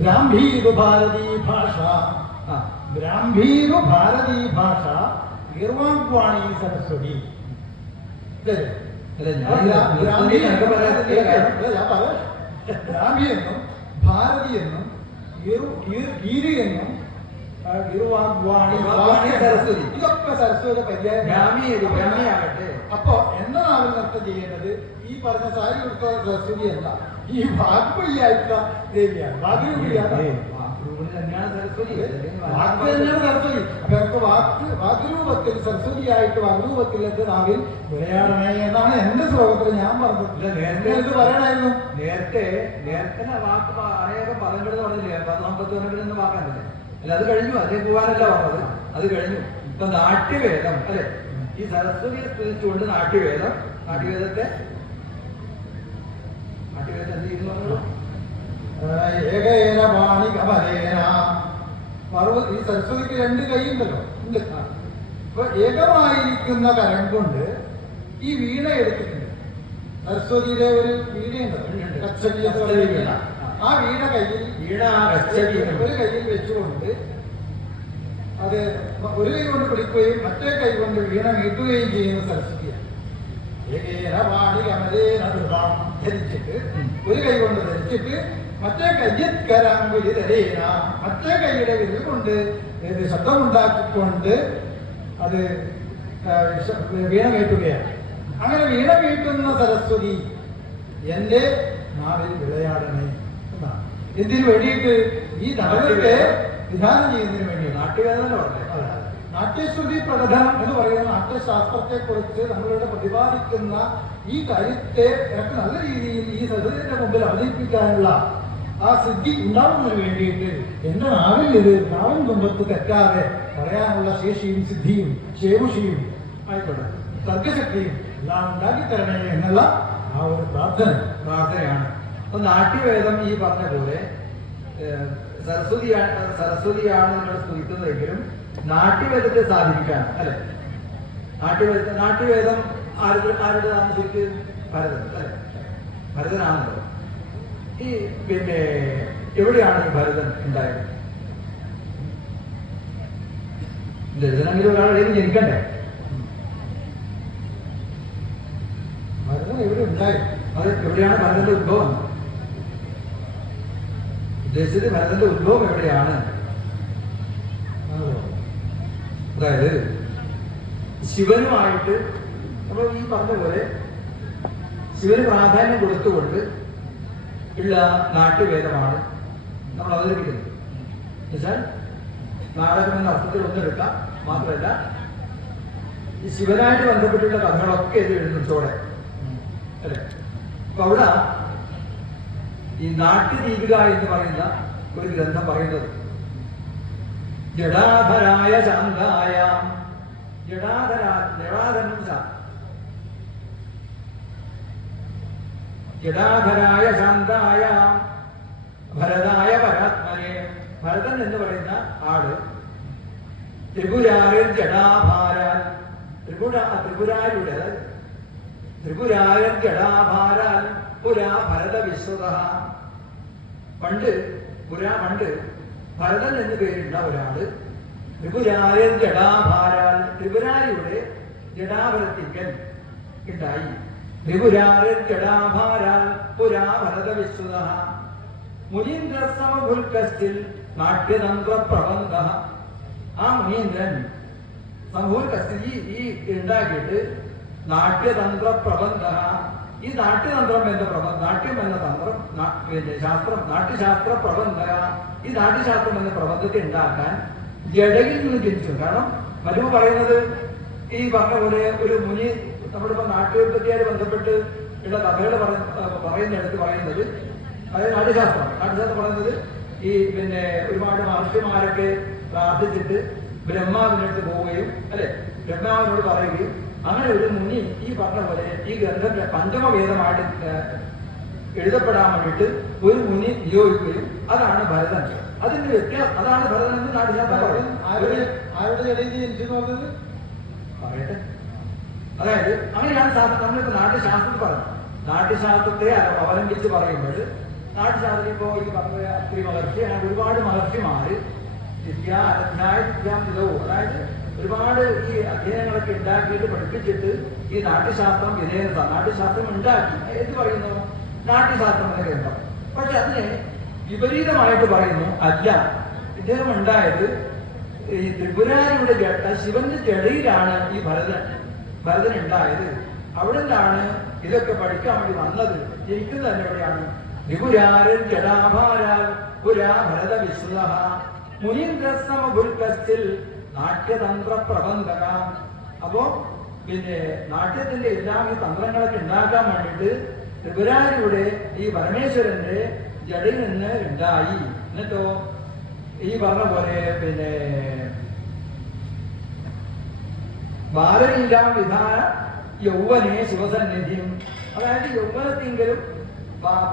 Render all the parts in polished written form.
ബ്രാഹ്മീരു ഭാരതീ ഭാഷ ബ്രാഹ്മീരു ഭാരതീ ഭാഷ ഗീർവാഗ്വാണി സരസ്വതി. ബ്രാഹ്മി എന്നും ഭാരതി എന്നും ഗീരി എന്നും സരസ്വതി ഇതൊക്കെ സരസ്വതി പര്യായമാകട്ടെ. അപ്പൊ എന്താ നാവിൽ നൃത്തം ചെയ്യേണ്ടത്? ഈ പറഞ്ഞ സാരി കൊടുത്ത സരസ്വതി അല്ല, ഈ വാഗ്മയിയായിട്ടുള്ള ദേവിയാണ്, വാഗ്രൂപിയാണ്. സരസ്വതി അപ്പൊ വാഗ്രൂപത്തിൽ സരസ്വതിയായിട്ട് വാഗ്രൂപത്തിലേക്ക് നാവിൽ വിളയാടണേ എന്നാണ് എന്റെ ശ്ലോകത്തിൽ ഞാൻ പറഞ്ഞത്. ഇത് പറയണായിരുന്നു നേരത്തെ വാക്ക് അനേകം പദങ്ങൾ പറഞ്ഞില്ലേ? 19 വാക്കാനല്ലേ? അല്ല, അത് കഴിഞ്ഞു. അതേ പോകാനല്ല പറഞ്ഞത്, അത് കഴിഞ്ഞു. ഇപ്പൊ നാട്യവേദം അല്ലെ, ഈ സരസ്വതിയെ സ്തുതിച്ചുകൊണ്ട് നാട്യവേദത്തെ എന്ത് ചെയ്യുന്നു? ഏകേന വാണി കമലേന. ഈ സരസ്വതിക്ക് 2 കൈയുണ്ടല്ലോ, ഉണ്ട്. അപ്പൊ ഏകമായിരിക്കുന്ന കരം കൊണ്ട് ഈ വീണ എടുത്തിട്ടുണ്ട്. സരസ്വതിയുടെ ഒരു വീണയുണ്ട്, കച്ചവി. ആ വീണ കയ്യിൽ ഒരു കയ്യിൽ വെച്ചുകൊണ്ട് അത് ഒരു കൈ കൊണ്ട് പിടിക്കുകയും മറ്റേ കൈ കൊണ്ട് വീണ നീട്ടുകയും ചെയ്യുന്ന സരസ്വതിയാണ്. ധരിച്ചിട്ട് ഒരു കൈ കൊണ്ട് ധരിച്ചിട്ട് മറ്റേ കയ്യക്കരാങ്കുലി തരേന, മറ്റേ കൈയുടെ വിരൽ കൊണ്ട് ശബ്ദമുണ്ടാക്കിക്കൊണ്ട് അത് വീണ വീട്ടുകയാണ്. അങ്ങനെ വീണ വീട്ടുന്ന സരസ്വതി എന്റെ നാവിൽ വിളയാടണേ എന്നാണ്. ഇതിന് വേണ്ടിയിട്ട് ഈ നാടകത്തെ വിധാനം ചെയ്യുന്നതിന് വേണ്ടി നാട്യവേദന പറഞ്ഞു. നാട്യശ്രുതി പ്രകടനം എന്ന് പറയുന്ന നാട്യശാസ്ത്രത്തെ കുറിച്ച് നമ്മളിവിടെ പ്രതിപാദിക്കുന്ന ഈ കാര്യത്തെ എനിക്ക് നല്ല രീതിയിൽ ഈ സദസ്സിന്റെ മുമ്പിൽ അവതരിപ്പിക്കാനുള്ള ആ സിദ്ധി ഉണ്ടാവുന്നതിന് വേണ്ടിയിട്ട് എന്റെ നാവിൻ തുമ്പത്ത് തെറ്റാതെ പറയാനുള്ള ശേഷിയും സിദ്ധിയും ശേമുഷിയും ആയിക്കോട്ടെ തർക്കശക്തിയും എല്ലാം ഉണ്ടാക്കിത്തരണേ എന്നുള്ള ആ ഒരു പ്രാർത്ഥനയാണ്. അപ്പൊ നാട്യവേദം ഈ പറഞ്ഞ പോലെ സരസ്വതിയാണ് നിങ്ങൾ സ്തുതിക്കുന്നതെങ്കിലും നാട്യവേദത്തെ സാധിക്കാൻ അല്ലെ, നാട്യവേദം ആരുടേതാണ്? ശരിക്കും ഭരതൻ അല്ലെ, ഭരതനാണല്ലോ. ഈ പിന്നെ എവിടെയാണ് ഈ ഭരതൻ ഉണ്ടായത്? ലളിതനെങ്കിലും ഒരാളെ ജനിക്കണ്ടേ? ഭരതൻ എവിടെ ഉണ്ടായി? അത് എവിടെയാണ് ഭരതന്റെ ഉത്ഭവം? ഉദ്ദേശിച്ചത് ഭരതന്റെ ഉത്ഭവം എവിടെയാണ്? അതായത് ശിവനുമായിട്ട് നമ്മൾ ഈ പറഞ്ഞ പോലെ ശിവന് പ്രാധാന്യം കൊടുത്തുകൊണ്ട് ഉള്ള നാട്യവേദമാണ് നമ്മൾ അവതരിപ്പിക്കുന്നത്. എന്നുവെച്ചാൽ നാടകം എന്ന അർത്ഥത്തിൽ ഒന്നെടുക്കാം. മാത്രമല്ല ഈ ശിവനായിട്ട് ബന്ധപ്പെട്ടുള്ള കഥകളൊക്കെ ഇത് എഴുതുന്നതോടെ അല്ലെ. അപ്പൊ അവിടെ ഈ നാട്യദീപിക എന്ന് പറയുന്ന ഒരു ഗ്രന്ഥം പറയുന്നത് ജടാധരായ ശാന്തായ ജടാധരായ ശാന്തായ ഭരതായ പരാത്മനെ. ഭരതൻ എന്ന് പറയുന്ന ആള് ത്രിപുരാരൻ ജടാഭാരാൽ ത്രിപുരാരൻ ജടാഭാരാൽ പുരാ ഭരത വിശ്വത. പണ്ട് ഭരതൻ എന്ന് പേരുള്ള ഒരാള് ത്രിപുരാരൻ ജടാഭാരാൽ ത്രിപുരാരിയുടെ ജടാഭരത്തിങ്കൽ ഉണ്ടായി. ത്രിപുരാരൻ ജടാഭാരാൽ പുരാ ഭരത വിശ്വത. മുനീന്ദ്ര സമഭുൽക്കസ്റ്റിൽ നാട്യതന്ത്ര പ്രബന്ധ. ആ മുനീന്ദ്രൻ സമഭുൽക്കസ്റ്റിൽ ഈ ഉണ്ടാക്കിയിട്ട് നാട്യതന്ത്ര പ്രബന്ധ. ഈ നാട്യതന്ത്രം എന്ന നാട്യം എന്ന തന്ത്രം ശാസ്ത്രം നാട്യശാസ്ത്ര പ്രബന്ധ. ഈ നാട്യശാസ്ത്രം എന്ന പ്രബന്ധത്തെ ഉണ്ടാക്കാൻ ജഡയിൽ നിന്ന് ജനിച്ചു. കാരണം മരുമ പറയുന്നത് ഈ പറഞ്ഞ പോലെ ഒരു മുനി നമ്മളിപ്പോ നാട്യോത്പത്തിയായി ബന്ധപ്പെട്ട് ഉള്ള കഥകൾ പറയുന്നിടത്ത് പറയുന്നത് അതായത് നാട്യശാസ്ത്രം പറയുന്നത് ഈ പിന്നെ ഒരുപാട് മഹർഷിമാരൊക്കെ പ്രാർത്ഥിച്ചിട്ട് ബ്രഹ്മാവിന്റെ അടുത്ത് പോവുകയും അല്ലെ, ബ്രഹ്മാവിനോട് പറയുകയും അങ്ങനെ ഒരു മുനി ഈ പറഞ്ഞ പോലെ ഈ ഗ്രന്ഥത്തെ പഞ്ചമവേദമായിട്ട് എഴുതപ്പെടാൻ വേണ്ടിയിട്ട് ഒരു മുനി നിയോഗിക്കുകയും അതാണ് ഭരതൻ. അതിന്റെ വ്യത്യാസം അതാണ് ഭരതൻ എന്ന് നാട്യശാസ്ത്രം പറയട്ടെ. അതായത് അങ്ങനെയാണ് നമ്മളിപ്പോ നാട്യശാസ്ത്രത്തിൽ പറഞ്ഞു. നാട്യശാസ്ത്രത്തെ അവലംബിച്ച് പറയുമ്പോൾ നാട്ടുശാസ്ത്രം ഇപ്പോ ഈ പറഞ്ഞ അത്രി മഹർഷി അങ്ങനെ ഒരുപാട് മഹർഷിമാര് വിദ്യാധ്യായവും അതായത് ഒരുപാട് ഈ അധ്യയനങ്ങളൊക്കെ ഉണ്ടാക്കിയിട്ട് പഠിപ്പിച്ചിട്ട് ഈ നാട്യശാസ്ത്രം വിധേയത നാട്യശാസ്ത്രം ഉണ്ടാക്കി എന്ത് പറയുന്നു നാട്യശാസ്ത്രം എന്ന ഗ്രന്ഥം. പക്ഷെ അതിനെ വിപരീതമായിട്ട് പറയുന്നു അല്ല, ഇദ്ദേഹം ഉണ്ടായത് ഈ ത്രിപുരാരിയുടെ ജഡ ശിവന്റെ ജടയിലാണ് ഈ ഭരതൻ ഉണ്ടായത്. അവിടെ നിന്നാണ് ഇതൊക്കെ പഠിക്കാൻ വേണ്ടി വന്നത്. ജനിക്കുന്നത് തന്നെ എവിടെയാണ്? ത്രിപുരാരൻ ജടാഭാരാൽ പുരാ ഭരത വിശ്രുത മുനീന്ദ്രസമഭുൽക്കത്തിൽ നാട്യതന്ത്ര പ്രബന്ധക. അപ്പോ പിന്നെ നാട്യത്തിന്റെ എല്ലാം ഈ തന്ത്രങ്ങളൊക്കെ ഉണ്ടാക്കാൻ വേണ്ടിയിട്ട് ത്രിപുരാരിയുടെ ഈ പരമേശ്വരന്റെ ജടയിൽ നിന്ന് ഉണ്ടായി. എന്നിട്ടോ ഈ പറഞ്ഞ പോലെ പിന്നെ ബാലലീലാം വിധാന യൗവനെ ശിവസന്നിധിയും, അതായത് യൗവനത്തിങ്കിലും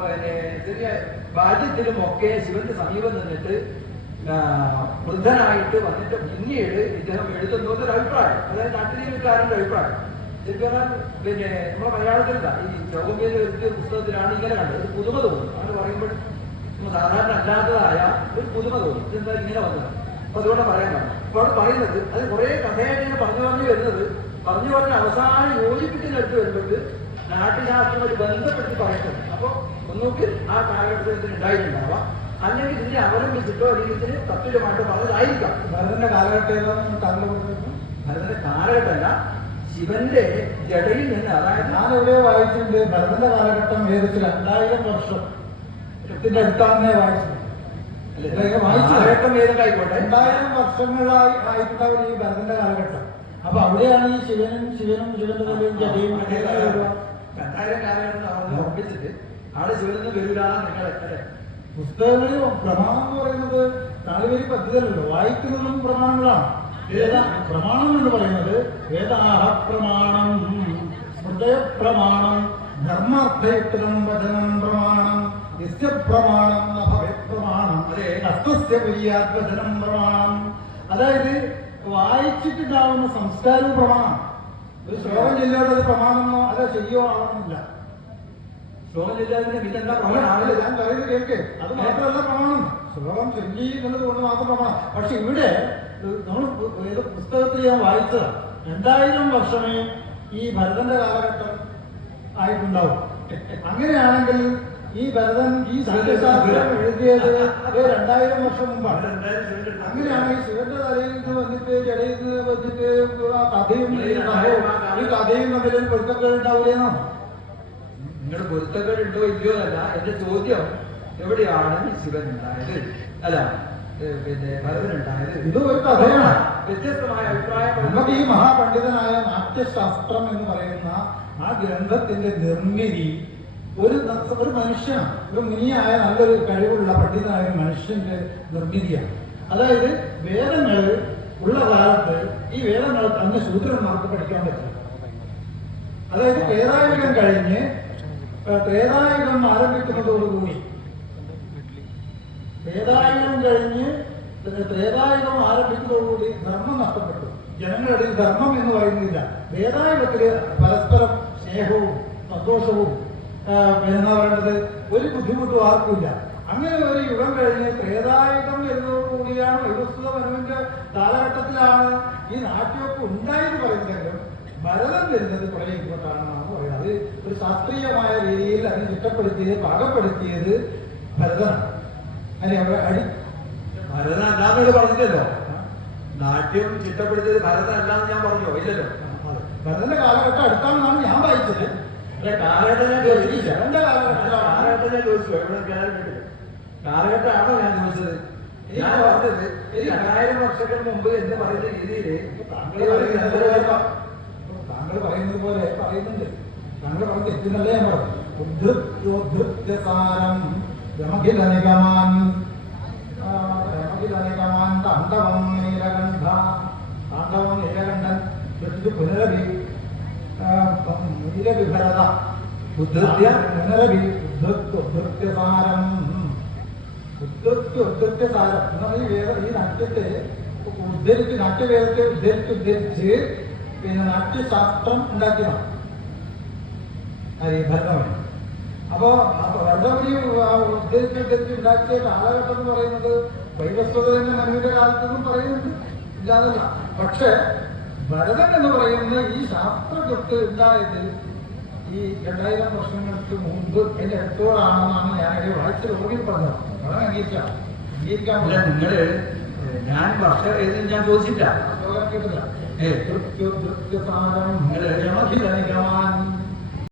പിന്നെ ചെറിയ ബാല്യത്തിലും ഒക്കെ ശിവന്റെ സമീപം നിന്നിട്ട് വൃദ്ധനായിട്ട് വന്നിട്ട് പിന്നീട് ഇദ്ദേഹം എഴുതുന്ന ഒരു അഭിപ്രായം, അതായത് നാട്ടുജീവിക്കാരന്റെ അഭിപ്രായം. ശരിക്കും പിന്നെ നമ്മുടെ മലയാളത്തിലില്ല, ഈ ചോകമ്പേര് എഴുതിയ പുസ്തകത്തിലാണ് ഇങ്ങനെ കണ്ടത്. പുതുമ തോന്നും അങ്ങനെ പറയുമ്പോൾ സാധാരണ അല്ലാത്തതായ ഒരു പുതുമ തോന്നും. ഇതെന്താ ഇങ്ങനെ വന്നത്? അപ്പൊ അതുകൊണ്ട് പറയാൻ അപ്പൊ അവിടെ പറയുന്നത് അത് കുറെ കഥയായിട്ട് പറഞ്ഞു പറഞ്ഞ് അവസാനം യോജിപ്പിക്കുന്നിടത്ത് വരുമ്പോൾ നാട്ടുശാസ്ത്രമായിട്ട് ബന്ധപ്പെടുത്തി പറയുന്നത്. അപ്പൊ ഒന്നുകിൽ ആ കാലഘട്ടത്തിൽ ഉണ്ടായിട്ടുണ്ടാവാം, അല്ലെങ്കിൽ ഇതിനെ അവലംബിച്ചിട്ടോ അല്ലെങ്കിൽ ഇതിന് തത്തുല്യമായിട്ടോ പറഞ്ഞതായിരിക്കാം. ഭരതന്റെ കാലഘട്ടം ഭരതന്റെ കാലഘട്ടമല്ല, ശിവന്റെ ജടയിൽ നിന്ന്. അതായത് ഞാൻ എവിടെയോ വായിച്ചിട്ടുണ്ട് ഭരതന്റെ കാലഘട്ടം ഏകദേശം 2000 വർഷം അടുത്താണ് വായിച്ചത്. കാലഘട്ടം ഏതൊക്കെ ആയിക്കോട്ടെ 2000 വർഷങ്ങളായി ആയിട്ടുണ്ടാവും ഈ ഭരതന്റെ കാലഘട്ടം. അപ്പൊ അവിടെയാണ് ഈ ശിവനും ശിവന്റെ നിലയും ജടയും 2000 കാലഘട്ടം ഉറപ്പിച്ചിട്ട് അവിടെ ശിവനൊന്നും വരൂലാണ് നിങ്ങളെ പുസ്തകങ്ങളിൽ പ്രമാണം എന്ന് പറയുന്നത് താളിവരി പദ്ധതിയല്ലല്ലോ, വായിക്കുന്നതും പ്രമാണങ്ങളാണ്. പ്രമാണം എന്ന് പറയുന്നത് വേദാഹ പ്രമാണം, ഹൃദയ പ്രമാണം, ധർമാർത്ഥയുക്തം വചനം പ്രമാണം, യസ്യ പ്രമാണം പ്രമാണം, ഹസ്തസ്യ പുര്യാത്വചനം പ്രമാണം. അതായത് വായിച്ചിട്ടുണ്ടാവുന്ന സംസ്കാരവും പ്രമാണം. ഒരു ശ്ലോകം ചൊല്ലിയോട് അത് പ്രമാണമെന്നോ അല്ല ശരിയോ ആവണമെന്നില്ല. ശ്ലോകം ചൊല്ലാതിന്റെ പിന്നെന്താ പ്രമാണം? ഞാൻ പറയുന്നത് കേൾക്ക്, അത് മാത്രമല്ല പ്രമാണം. ശ്ലോകം ചൊല്ലി എന്നത് കൊണ്ട് മാത്രം പ്രമാണം. പക്ഷെ ഇവിടെ നമ്മൾ ഏത് പുസ്തകത്തിൽ ഞാൻ വായിച്ചത് 2000 വർഷമേ ഈ ഭരതന്റെ കാലഘട്ടം ആയിട്ടുണ്ടാവും. അങ്ങനെയാണെങ്കിൽ ഈ ഭരതൻ ഈ സത്യശാസ്ത്രം എഴുതിയത് 2000 വർഷം മുമ്പാണ്. അങ്ങനെയാണെങ്കിൽ ശിവന്റെ തലയിൽ നിന്ന് വന്നിട്ട് ജടയിൽ നിന്ന് വന്നിട്ട് ഈ കഥയും തമ്മിൽ പൊരുത്തക്കേട് ഉണ്ടാവില്ലെന്നോ? നിങ്ങൾ പൊരുത്തക്കേടുണ്ടോ ഇല്ലയോ അല്ല എന്റെ ചോദ്യം. എവിടെയാണ് ശിവൻ ഉണ്ടായത്, അല്ല പിന്നെ ഭരതൻ ഉണ്ടായത്? ഇത് ഒരു കഥയാണ്. വ്യത്യസ്തമായ അഭിപ്രായം. നമുക്ക് ഈ മഹാപണ്ഡിതനായ നാട്യശാസ്ത്രം എന്ന് പറയുന്ന ആ ഗ്രന്ഥത്തിന്റെ നിർമ്മിതി ഒരു മനുഷ്യനാണ്, ഒരു മുനിയായ നല്ലൊരു കഴിവുള്ള പണ്ഡിതനായ ഒരു മനുഷ്യന്റെ നിർമ്മിതിയാണ്. അതായത് വേദങ്ങൾ ഉള്ള കാലത്ത് ഈ വേദങ്ങൾ അന്ന് ശൂദ്രന്മാർക്ക് പഠിക്കാൻ പറ്റില്ല. അതായത് ത്രേതായുഗം കഴിഞ്ഞ് ത്രേതായുഗം ആരംഭിക്കുന്നതോടുകൂടി ധർമ്മം നഷ്ടപ്പെട്ടു. ജനങ്ങളുടെ ധർമ്മം എന്ന് പറയുന്നില്ല. വേദായുഗത്തില് പരസ്പരം സ്നേഹവും സന്തോഷവും എന്താ പറയുന്നത് ഒരു ബുദ്ധിമുട്ടും ആർക്കില്ല. അങ്ങനെ ഒരു യുഗം കഴിഞ്ഞ് ത്രേതായുഗം വരുന്നതോടുകൂടിയാണ് വൈവസ്വത മനുവിന്റെ കാലഘട്ടത്തിലാണ് ഈ നാട്യമൊക്കെ ഉണ്ടായെന്ന് പറയുന്നതെങ്കിലും ഭരതൻ വരുന്നത് കുറെ ഇങ്ങോട്ടാണെന്നാണ് പറയുന്നത്. അത് ഒരു ശാസ്ത്രീയമായ രീതിയിൽ അതിന് ചിട്ടപ്പെടുത്തിയത് പാകപ്പെടുത്തിയത് ഭരതനാണ്. ഭരതൻ അല്ലാന്നോട് പറഞ്ഞില്ലല്ലോ. നാട്യം ചിട്ടപ്പെടുത്തിയത് ഭരതൻ അല്ലാന്ന് ഞാൻ പറഞ്ഞോ? ഇല്ലല്ലോ. ഭരതന്റെ കാലഘട്ടം അടുത്താണെന്നാണ് ഞാൻ വായിച്ചത്. കാലഘട്ടം ഞാൻ ചോദിച്ചു. കാലഘട്ടമാണോ ഞാൻ ചോദിച്ചത്? ഞാൻ പറഞ്ഞത് 2000 വർഷങ്ങൾ മുമ്പ് എന്ന് പറയുന്ന രീതിയില് താങ്കൾ പറയുന്നത് പോലെ പറയുന്നുണ്ട്. താങ്കൾ പറഞ്ഞ തെറ്റിനല്ലേ ഞാൻ പറഞ്ഞു. രമഖിലനിഗമാൻ താണ്ഡവം നീലകണ്ഠൻ നീലവിഭരത ഉദ്ധൃത്യസാരം ഉദ്ധൃത്യസാരം എന്ന് പറഞ്ഞ ഈ നാട്യത്തെ ഉദ്ധരിച്ച് നാട്യവേദത്തെ ഉദ്ധരിച്ച് പിന്നെ നാട്യശാസ്ത്രം ഉണ്ടാക്കിയതാണ് ഭരതമണി. അപ്പോ വേദവരി ഉദ്ദേശിച്ചുണ്ടാക്കിയ കാലഘട്ടം എന്ന് പറയുന്നത് വൈവസ്വതന്റെ മനുവിന്റെ കാലത്തൊന്നും പറയുന്നുണ്ട്, ഇല്ലാതല്ല. പക്ഷെ ഭരതൻ എന്ന് പറയുന്ന ഈ ശാസ്ത്രകൃത്ത് ഉണ്ടായത് ഈ 2000 വർഷങ്ങൾക്ക് മുമ്പ് അതിന്റെ അടുത്തോടാണെന്നാണ് ഞാൻ വായിച്ച രോഗിൽ പറഞ്ഞത്. വളരെ അംഗീകരിക്കാൻ നിങ്ങള് ഞാൻ വർഷം ഏത് ഞാൻ ചോദിച്ചില്ല. കേട്ടില്ല. നിങ്ങള്